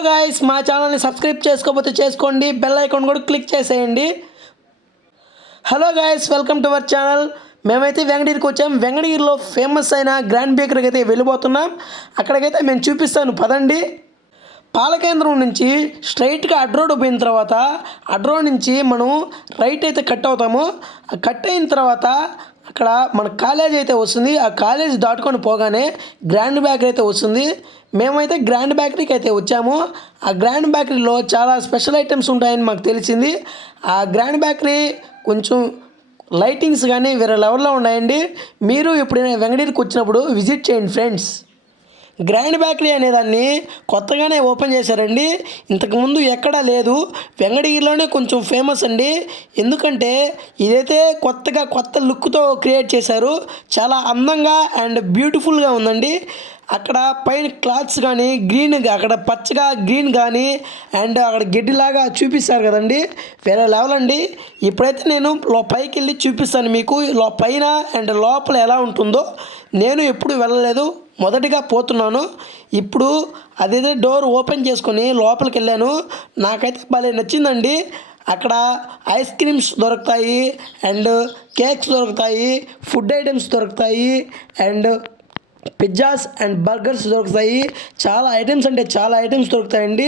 Hello guys, మా ఛానల్ని subscribe చేసుకోకపోతే చేసుకోండి, బెల్ ఐకాన్ కూడా క్లిక్ చేసేయండి. Hello guys, welcome to our channel. మేమైతే వెంకటగిరికి వచ్చాం. వెంకటగిరిలో ఫేమస్ అయిన గ్రాండ్ బేకరీకి అయితే వెళ్ళిపోతున్నాం. అక్కడికైతే మేము చూపిస్తాను, పదండి. పాలకేంద్రం నుంచి స్ట్రైట్గా అడ్ రోడ్ పోయిన తర్వాత అడ్ రోడ్ నుంచి మనం రైట్ అయితే కట్ అవుతాము. కట్ అయిన తర్వాత అక్కడ మన కాలేజ్ అయితే వస్తుంది. ఆ కాలేజ్ దాటుకొని పోగానే గ్రాండ్ బేకరీ అయితే వస్తుంది. మేమైతే గ్రాండ్ బేకరీకి అయితే వచ్చాము. ఆ గ్రాండ్ బేకరీలో చాలా స్పెషల్ ఐటమ్స్ ఉంటాయని మాకు తెలిసింది. ఆ గ్రాండ్ బేకరీ కొంచెం లైటింగ్స్ కానీ వేరే లెవెల్లో ఉన్నాయండి. మీరు ఎప్పుడైనా వెంకటగిరికి వచ్చినప్పుడు విజిట్ చేయండి ఫ్రెండ్స్. గ్రాండ్ బేకరీ అనేదాన్ని కొత్తగానే ఓపెన్ చేశారండి. ఇంతకుముందు ఎక్కడా లేదు. వెంకటగిరిలోనే కొంచెం ఫేమస్ అండి. ఎందుకంటే ఇదైతే కొత్త లుక్తో క్రియేట్ చేశారు. చాలా అందంగా అండ్ బ్యూటిఫుల్గా ఉందండి. అక్కడ పైన క్లాత్స్ కానీ గ్రీన్, అక్కడ పచ్చగా గ్రీన్ కానీ అండ్ అక్కడ గడ్డిలాగా చూపిస్తారు కదండి, వేరే లెవెల్ అండి. ఇప్పుడైతే నేను పైకి వెళ్ళి చూపిస్తాను మీకు పైన అండ్ లోపల ఎలా ఉంటుందో. నేను ఎప్పుడు వెళ్ళలేదు, మొదటిగా పోతున్నాను. ఇప్పుడు అదైతే డోర్ ఓపెన్ చేసుకొని లోపలికి వెళ్ళాను. నాకైతే భలే నచ్చిందండి. అక్కడ ఐస్ క్రీమ్స్ దొరుకుతాయి అండ్ కేక్స్ దొరుకుతాయి, ఫుడ్ ఐటమ్స్ దొరుకుతాయి అండ్ పిజ్జాస్ అండ్ బర్గర్స్ దొరుకుతాయి. చాలా ఐటమ్స్ అంటే చాలా ఐటమ్స్ దొరుకుతాయండి.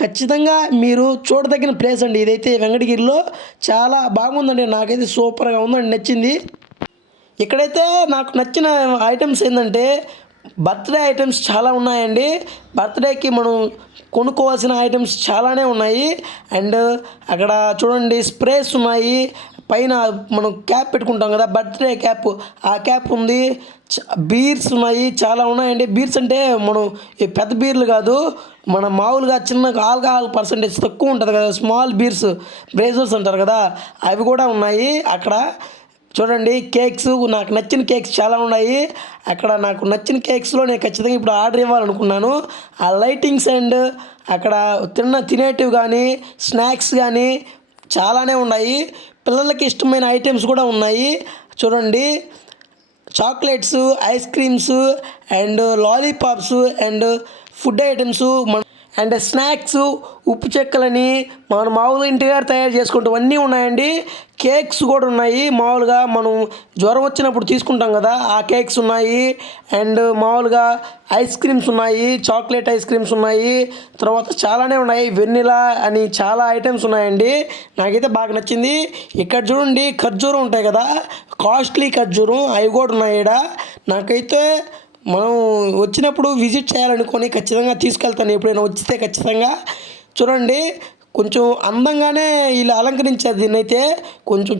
ఖచ్చితంగా మీరు చూడదగిన ప్లేస్ అండి ఇదైతే. వెంకటగిరిలో చాలా బాగుందండి. నాకైతే సూపర్గా ఉందండి, నచ్చింది. ఇక్కడైతే నాకు నచ్చిన ఐటమ్స్ ఏంటంటే బర్త్డే ఐటమ్స్ చాలా ఉన్నాయండి. బర్త్డేకి మనం కొనుక్కోవాల్సిన ఐటమ్స్ చాలానే ఉన్నాయి. అండ్ అక్కడ చూడండి స్ప్రేస్ ఉన్నాయి. పైన మనం క్యాప్ పెట్టుకుంటాం కదా, బర్త్డే క్యాప్, ఆ క్యాప్ ఉంది. బీర్స్ ఉన్నాయి, చాలా ఉన్నాయండి. బీర్స్ అంటే మనం పెద్ద బీర్లు కాదు, మన మామూలుగా చిన్న ఆల్కహాల్ పర్సంటేజ్ తక్కువ ఉంటుంది కదా, స్మాల్ బీర్స్, బ్రేజర్స్ అంటారు కదా, అవి కూడా ఉన్నాయి అక్కడ. చూడండి కేక్స్, నాకు నచ్చిన కేక్స్ చాలా ఉన్నాయి అక్కడ. నాకు నచ్చిన కేక్స్లో నేను ఖచ్చితంగా ఇప్పుడు ఆర్డర్ ఇవ్వాలనుకున్నాను. ఆ లైటింగ్స్ అండ్ అక్కడ తినేటివి కానీ స్నాక్స్ కానీ చాలానే ఉన్నాయి. పిల్లలకి ఇష్టమైన ఐటమ్స్ కూడా ఉన్నాయి. చూడండి chocolates, ice creams and lollipops and food items and snacks, ఉప్పు చెక్కలని మనం మామూలుగా ఇంటిగా తయారు చేసుకుంటూ అన్నీ ఉన్నాయండి. కేక్స్ కూడా ఉన్నాయి. మామూలుగా మనం జ్వరం వచ్చినప్పుడు తీసుకుంటాం కదా, ఆ కేక్స్ ఉన్నాయి. అండ్ మామూలుగా ఐస్ క్రీమ్స్ ఉన్నాయి, చాక్లెట్ ఐస్ క్రీమ్స్ ఉన్నాయి. తర్వాత చాలానే ఉన్నాయి, వెనిలా అని చాలా ఐటమ్స్ ఉన్నాయండి. నాకైతే బాగా నచ్చింది. ఇక్కడ చూడండి ఖర్జూరం ఉంటాయి కదా, కాస్ట్లీ ఖర్జూరం, అవి కూడా ఉన్నాయి ఇక్కడ. నాకైతే మనం వచ్చినప్పుడు విజిట్ చేయాలనుకొని ఖచ్చితంగా తీసుకెళ్తాను ఎప్పుడైనా వచ్చితే ఖచ్చితంగా. చూడండి కొంచెం అందంగానే ఇలా అలంకరించారు దీన్ని అయితే. కొంచెం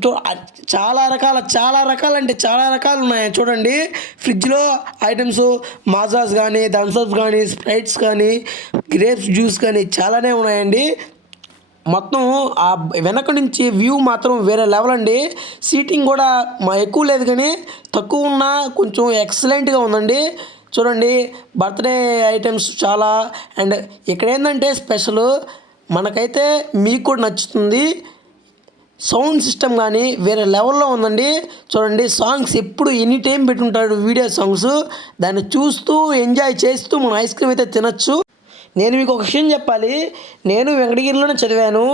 చాలా రకాలు చాలా రకాలు ఉన్నాయి. చూడండి ఫ్రిడ్జ్లో ఐటమ్స్, మాజాస్ కానీ, థమ్సప్స్ కానీ, స్ప్రైట్స్ కానీ, గ్రేప్స్ జ్యూస్ కానీ చాలానే ఉన్నాయండి. మొత్తం ఆ వెనక నుంచి వ్యూ మాత్రం వేరే లెవెల్ అండి. సీటింగ్ కూడా ఎక్కువ లేదు కానీ తక్కువ ఉన్నా కొంచెం ఎక్సలెంట్గా ఉందండి. చూడండి బర్త్డే ఐటమ్స్ చాలా. అండ్ ఇక్కడ ఏంటంటే స్పెషల్, మనకైతే మీకు కూడా నచ్చుతుంది, సౌండ్ సిస్టమ్ కానీ వేరే లెవెల్లో ఉందండి. చూడండి సాంగ్స్ ఎప్పుడు ఎనీ టైం పెట్టుంటాడు, వీడియో సాంగ్స్. దాన్ని చూస్తూ ఎంజాయ్ చేస్తూ మనం ఐస్ క్రీమ్ అయితే తినచ్చు. నేను మీకు ఒక విషయం చెప్పాలి. నేను వెంకటగిరిలోనే చదివాను,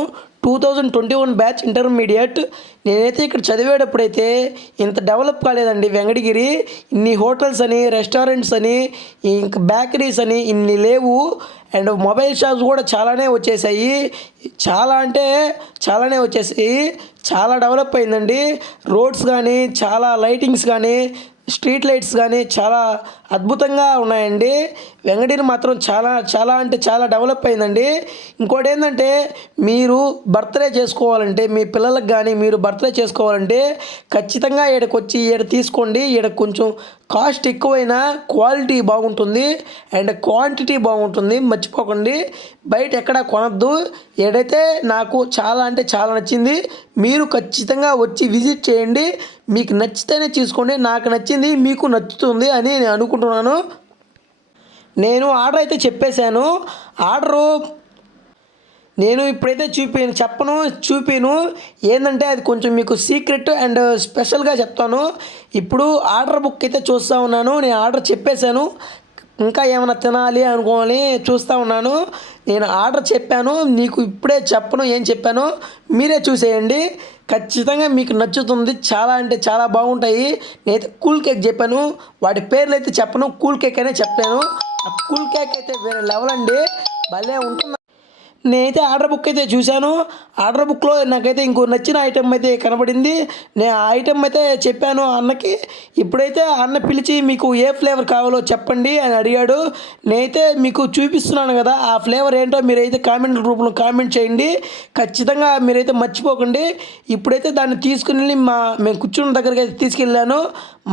2021 బ్యాచ్ ఇంటర్మీడియట్. నేనైతే ఇక్కడ చదివేటప్పుడైతే ఇంత డెవలప్ కాలేదండి వెంకటగిరి. ఇన్ని హోటల్స్ అని, రెస్టారెంట్స్ అని, ఇంకా బేకరీస్ అని ఇన్ని లేవు. అండ్ మొబైల్ షాప్స్ కూడా చాలానే వచ్చేసాయి. చాలా అంటే చాలానే వచ్చేసాయి. చాలా డెవలప్ అయిందండి. రోడ్స్ కానీ, చాలా లైటింగ్స్ కానీ, స్ట్రీట్ లైట్స్ కానీ చాలా అద్భుతంగా ఉన్నాయండి. వెంకటగిరి మాత్రం చాలా అంటే చాలా డెవలప్ అయిందండి. ఇంకోటి ఏంటంటే మీరు బర్త్డే చేసుకోవాలంటే, మీ పిల్లలకు కానీ మీరు బర్త్డే చేసుకోవాలంటే ఖచ్చితంగా ఈడకి వచ్చి ఈడ తీసుకోండి. ఈడ కొంచెం కాస్ట్ ఎక్కువైనా క్వాలిటీ బాగుంటుంది అండ్ క్వాంటిటీ బాగుంటుంది, మర్చిపోకండి. బయట ఎక్కడ కొనద్దు. ఏదైతే నాకు చాలా అంటే చాలా నచ్చింది. మీరు ఖచ్చితంగా వచ్చి విజిట్ చేయండి. మీకు నచ్చితేనే తీసుకోండి. నాకు నచ్చింది, మీకు నచ్చుతుంది అని నేను అనుకుంటున్నాను. నేను ఆర్డర్ అయితే చెప్పేశాను. ఆర్డరు నేను ఇప్పుడైతే చూపాను ఏంటంటే అది కొంచెం మీకు సీక్రెట్ అండ్ స్పెషల్గా చెప్తాను. ఇప్పుడు ఆర్డర్ బుక్ అయితే చూస్తూ ఉన్నాను. నేను ఆర్డర్ చెప్పేశాను. ఇంకా ఏమైనా తినాలి అనుకోని చూస్తూ ఉన్నాను. నేను ఆర్డర్ చెప్పాను, నీకు ఇప్పుడే చెప్పను ఏం చెప్పానో మీరే చూసేయండి. ఖచ్చితంగా మీకు నచ్చుతుంది. చాలా అంటే చాలా బాగుంటాయి. నేనైతే కూల్ కేక్ చెప్పాను, వాటి పేర్లు అయితే చెప్పను, కూల్ కేక్ అనే చెప్పాను. ఆ కూల్ కేక్ అయితే వేరే లెవెల్ అండి, భలే ఉంటుంది. నేనైతే ఆర్డర్ బుక్ అయితే చూశాను. ఆర్డర్ బుక్లో నాకైతే ఇంకో నచ్చిన ఐటెం అయితే కనబడింది. నేను ఆ ఐటెం అయితే చెప్పాను అన్నకి. ఇప్పుడైతే అన్న పిలిచి మీకు ఏ ఫ్లేవర్ కావాలో చెప్పండి అని అడిగాడు. నేనైతే మీకు చూపిస్తున్నాను కదా, ఆ ఫ్లేవర్ ఏంటో మీరైతే కామెంట్ రూపంలో కామెంట్ చేయండి. ఖచ్చితంగా మీరైతే మర్చిపోకండి. ఇప్పుడైతే దాన్ని తీసుకుని వెళ్ళి మేము కూర్చున్న దగ్గరికి అయితే తీసుకెళ్ళాను.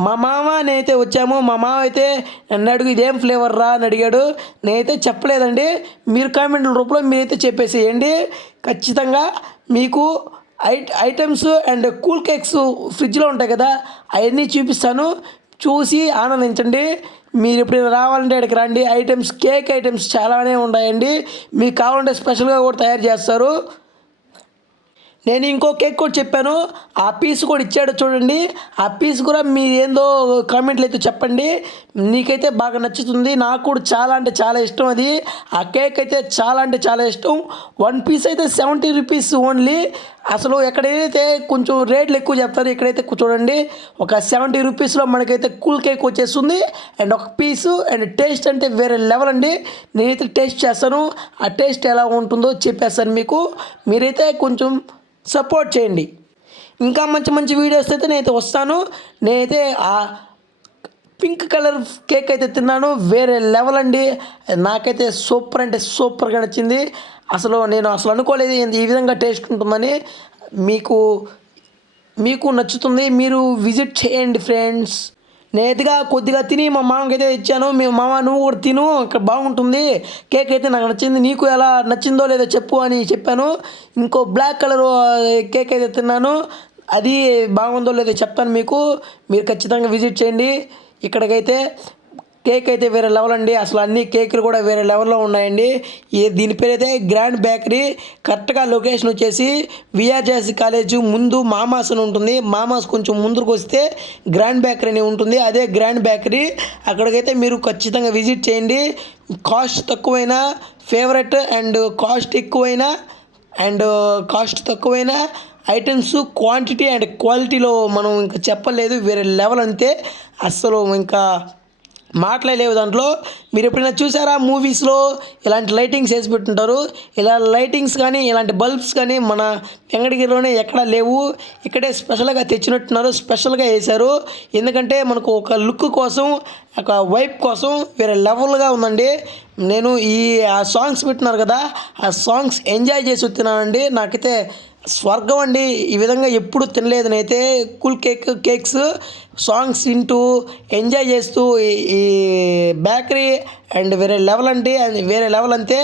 మా మామ నేనైతే వచ్చాము. మా మామ అయితే నన్ను అడుగు ఇదేం ఫ్లేవర్ రా అని అడిగాడు. నేనైతే చెప్పలేదండి. మీరు కామెంట్ల రూపంలో మీరైతే చెప్పేసేయండి. ఖచ్చితంగా మీకు ఐటమ్స్ అండ్ కూల్ కేక్స్ ఫ్రిడ్జ్లో ఉంటాయి కదా, అవన్నీ చూపిస్తాను, చూసి ఆనందించండి. మీరు ఎప్పుడైనా రావాలంటే ఇక్కడికి రండి. కేక్ ఐటమ్స్ చాలానే ఉన్నాయండి. మీకు కావాలంటే స్పెషల్గా కూడా తయారు చేస్తారు. నేను ఇంకో కేక్ కూడా చెప్పాను, ఆ పీస్ కూడా ఇచ్చాడు చూడండి. ఆ పీస్ కూడా మీరు ఏందో కామెంట్లు అయితే చెప్పండి. నీకైతే బాగా నచ్చుతుంది, నాకు కూడా చాలా అంటే చాలా ఇష్టం అది. ఆ కేక్ అయితే చాలా అంటే చాలా ఇష్టం. వన్ పీస్ అయితే 70 రూపీస్ ఓన్లీ. అసలు ఎక్కడైతే కొంచెం రేట్లు ఎక్కువ చెప్తారు, ఇక్కడైతే చూడండి ఒక 70 రూపీస్లో మనకైతే కూల్ కేక్ వచ్చేస్తుంది. అండ్ ఒక పీసు అండ్ టేస్ట్ అంటే వేరే లెవెల్ అండి. నేనైతే టేస్ట్ చేస్తాను, ఆ టేస్ట్ ఎలా ఉంటుందో చెప్పేస్తాను మీకు. మీరైతే కొంచెం సపోర్ట్ చేయండి. ఇంకా మంచి మంచి వీడియోస్ అయితే నేనైతే వస్తాను. నేనైతే ఆ పింక్ కలర్ కేక్ అయితే తిన్నాను, వేరే లెవెల్ అండి. నాకైతే సూపర్ అంటే సూపర్గా నచ్చింది. నేను అనుకోలేదు ఈ విధంగా టేస్ట్ ఉంటుందని. మీకు నచ్చుతుంది, మీరు విజిట్ చేయండి ఫ్రెండ్స్. నేతిగా కొద్దిగా తిని మా మామకి అయితే ఇచ్చాను. మీ మామ నువ్వు కూడా తిను, ఇక్కడ బాగుంటుంది కేక్ అయితే, నాకు నచ్చింది, నీకు ఎలా నచ్చిందో లేదో చెప్పు అని చెప్పాను. ఇంకో బ్లాక్ కలర్ కేక్ అయితే తిన్నాను, అది బాగుందో లేదో చెప్తాను మీకు. మీరు ఖచ్చితంగా విజిట్ చేయండి. ఇక్కడికైతే కేక్ అయితే వేరే లెవెల్ అండి. అన్ని కేకులు కూడా వేరే లెవెల్లో ఉన్నాయండి. దీని పేరు అయితే గ్రాండ్ బేకరీ. కరెక్ట్గా లొకేషన్ వచ్చేసి విఆర్జేసి కాలేజ్ ముందు మామాస్ అని ఉంటుంది. మామాస్ కొంచెం ముందుకు వస్తే గ్రాండ్ బేకరీ అని ఉంటుంది, అదే గ్రాండ్ బేకరీ. అక్కడికైతే మీరు ఖచ్చితంగా విజిట్ చేయండి. కాస్ట్ తక్కువైనా ఫేవరెట్ అండ్ కాస్ట్ ఎక్కువైనా అండ్ కాస్ట్ తక్కువైనా ఐటమ్స్ క్వాంటిటీ అండ్ క్వాలిటీలో మనం ఇంకా చెప్పలేదు, వేరే లెవెల్ అంతే. ఇంకా మాట్లాడలేవు దాంట్లో. మీరు ఎప్పుడైనా చూసారా మూవీస్లో ఇలాంటి లైటింగ్స్ వేసి పెట్టుంటారు, ఇలా లైటింగ్స్ కానీ ఇలాంటి బల్బ్స్ కానీ మన వెంకటగిరిలోనే ఎక్కడా లేవు. ఇక్కడే స్పెషల్గా తెచ్చినట్టున్నారు, స్పెషల్గా వేశారు. ఎందుకంటే మనకు ఒక లుక్ కోసం, ఒక వైబ్ కోసం వేరే లెవెల్గా ఉందండి. నేను ఆ సాంగ్స్ పెట్టినారు కదా, ఆ సాంగ్స్ ఎంజాయ్ చేసి వచ్చినానండి. నాకైతే స్వర్గం అండి. ఈ విధంగా ఎప్పుడు తినలేదు నేనైతే. కూల్ కేక్స్ సాంగ్స్ వింటూ ఎంజాయ్ చేస్తూ ఈ బేకరీ అండ్ వేరే లెవెల్ అంటే వేరే లెవెల్ అంతే.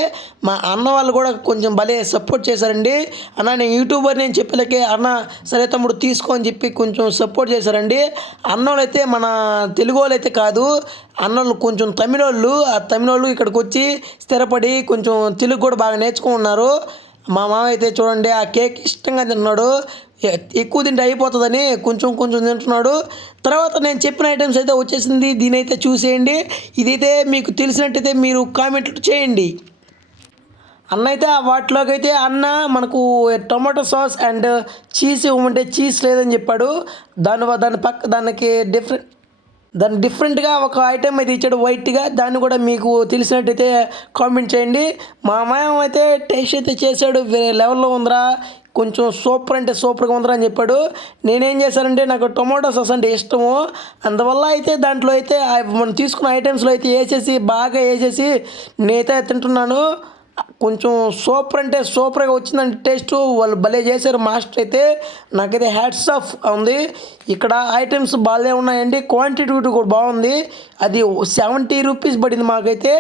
మా అన్న వాళ్ళు కూడా కొంచెం భలే సపోర్ట్ చేశారండి. అన్న నేను యూట్యూబర్ నేను చెప్పలేకే, అన్న సరే తమ్ముడు తీసుకో అని చెప్పి కొంచెం సపోర్ట్ చేశారండి. అన్నోళ్ళు అయితే మన తెలుగు వాళ్ళు అయితే కాదు, అన్నోళ్ళు కొంచెం తమిళోళ్ళు. ఆ తమిళోళ్ళు ఇక్కడికి వచ్చి స్థిరపడి కొంచెం తెలుగు కూడా బాగా నేర్చుకుంటున్నారు. మా మామ అయితే చూడండి ఆ కేక్ ఇష్టంగా తిన్నాడు, ఎక్కువ తింటే అయిపోతుందని కొంచెం కొంచెం తింటున్నాడు. తర్వాత నేను చెప్పిన ఐటమ్స్ అయితే వచ్చేసింది, దీని అయితే చూసేయండి. ఇదైతే మీకు తెలిసినట్టయితే మీరు కామెంట్లు చేయండి. అన్న అయితే వాటిలోకి అయితే మనకు టొమాటో సాస్ అండ్ చీజ్ ఇవ్వమంటే చీజ్ లేదని చెప్పాడు. దానికి డిఫరెంట్గా ఒక ఐటెం అయితే ఇచ్చాడు వైట్గా. దాన్ని కూడా మీకు తెలిసినట్టయితే కామెంట్ చేయండి. మా మామ అయితే టేస్ట్ అయితే చేశాడు, వేరే లెవెల్లో ఉందిరా, కొంచెం సూపర్ అంటే సూపర్గా ఉందిరా అని చెప్పాడు. నేనేం చేశానంటే నాకు టొమాటో సాస్ అంటే ఇష్టము, అందువల్ల అయితే దాంట్లో అయితే మనం తీసుకున్న ఐటమ్స్లో అయితే బాగా వేసేసి నేనైతే తింటున్నాను. కొంచెం సూపర్ అంటే సూపర్గా వచ్చిందంటే టేస్ట్, వాళ్ళు భలే చేశారు మాస్టర్ అయితే. నాకైతే హ్యాట్స్ ఆఫ్ ఉంది. ఇక్కడ ఐటమ్స్ బాగానే ఉన్నాయండి, క్వాంటిటీ కూడా బాగుంది. అది 70 రూపీస్ పడింది మాకైతే.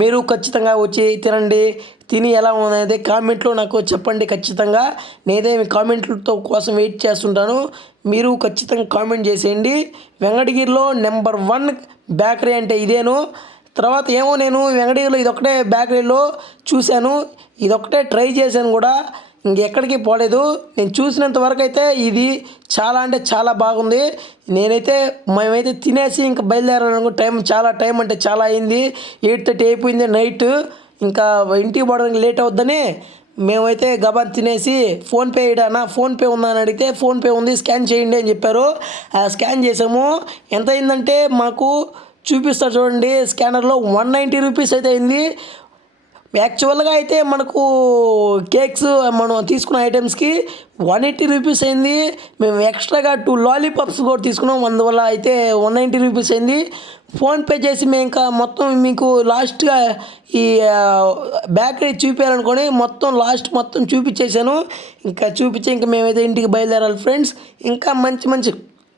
మీరు ఖచ్చితంగా వచ్చి తినండి, తిని ఎలా ఉన్నది కామెంట్లో నాకు చెప్పండి ఖచ్చితంగా. నేనే మీ కామెంట్లతో కోసం వెయిట్ చేస్తుంటాను, మీరు ఖచ్చితంగా కామెంట్ చేసేయండి. వెంకటగిరిలో నెంబర్ 1 బేకరీ అంటే ఇదేను. తర్వాత నేను వెంకటగిరిలో ఇదొక్కటే బేకరీలో చూశాను, ఇదొక్కటే ట్రై చేశాను కూడా. ఇంకెక్కడికి పోలేదు. నేను చూసినంత వరకు అయితే ఇది చాలా అంటే చాలా బాగుంది. మేమైతే తినేసి ఇంకా బయలుదేరాలనుకో చాలా టైం అంటే చాలా అయింది. 8:30 అయిపోయింది నైట్. ఇంకా ఇంటికి పోవడానికి లేట్ అవుద్దని మేమైతే గబాన్ తినేసి ఫోన్పే ఇడానా ఫోన్పే ఉందా అని అడిగితే ఫోన్పే ఉంది స్కాన్ చేయండి అని చెప్పారు. స్కాన్ చేసాము. ఎంత అయిందంటే మాకు చూపిస్తారు చూడండి స్కానర్లో 190 రూపీస్ అయితే అయింది. యాక్చువల్గా అయితే మనకు కేక్స్ మనం తీసుకున్న ఐటమ్స్కి 180 రూపీస్ అయింది. మేము ఎక్స్ట్రాగా 2 లాలీపాప్స్ కూడా తీసుకున్నాం, అందువల్ల అయితే 190 రూపీస్ అయింది. ఫోన్పే చేసి మేము ఇంకా మొత్తం మీకు లాస్ట్గా ఈ బేకరీ చూపించాలనుకొని మొత్తం చూపించేశాను. ఇంకా చూపించి ఇంకా మేమైతే ఇంటికి బయలుదేరాలి ఫ్రెండ్స్. ఇంకా మంచి మంచి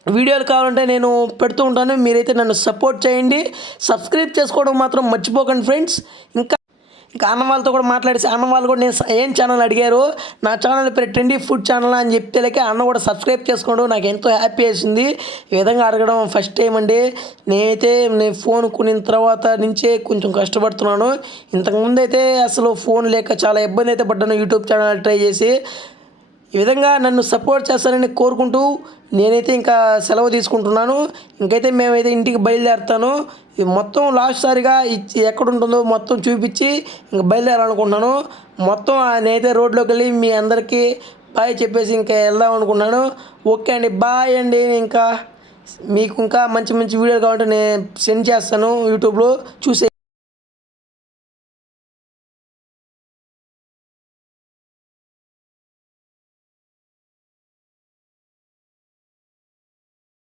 వీడియోలు కావాలంటే నేను పెడుతూ ఉంటాను. మీరైతే నన్ను సపోర్ట్ చేయండి. సబ్స్క్రైబ్ చేసుకోవడం మాత్రం మర్చిపోకండి ఫ్రెండ్స్. ఇంకా అన్న వాళ్ళతో కూడా మాట్లాడేసి అన్న వాళ్ళు కూడా నేను ఏం ఛానల్ అడిగారు, నా ఛానల్ పేరు ట్రెండీ ఫుడ్ ఛానల్ అని చెప్తేలకే అన్న కూడా సబ్స్క్రైబ్ చేసుకోవడం నాకు ఎంతో హ్యాపీ వేసింది. ఈ విధంగా అడగడం ఫస్ట్ టైం అండి. నేను ఫోన్ కొనిన తర్వాత నుంచే కొంచెం కష్టపడుతున్నాను. ఇంతకుముందు అయితే అసలు ఫోన్ లేక చాలా ఇబ్బంది అయితే పడ్డాను యూట్యూబ్ ఛానల్ ట్రై చేసి. ఈ విధంగా నన్ను సపోర్ట్ చేస్తారని కోరుకుంటూ నేనైతే ఇంకా సెలవు తీసుకుంటున్నాను. ఇంకైతే మేమైతే ఇంటికి బయలుదేరుతాను. ఇది మొత్తం లాస్ట్ సారిగా ఎక్కడ ఉంటుందో మొత్తం చూపించి ఇంక బయలుదేరాలనుకుంటున్నాను. నేనైతే రోడ్లోకి వెళ్ళి మీ అందరికీ బాయ్ చెప్పేసి ఇంకా వెళ్దాం అనుకుంటున్నాను. ఓకే అండి, బాయ్ అండి. ఇంకా మీకు ఇంకా మంచి మంచి వీడియోలు కావాలంటే నేను సెండ్ చేస్తాను యూట్యూబ్లో చూసే.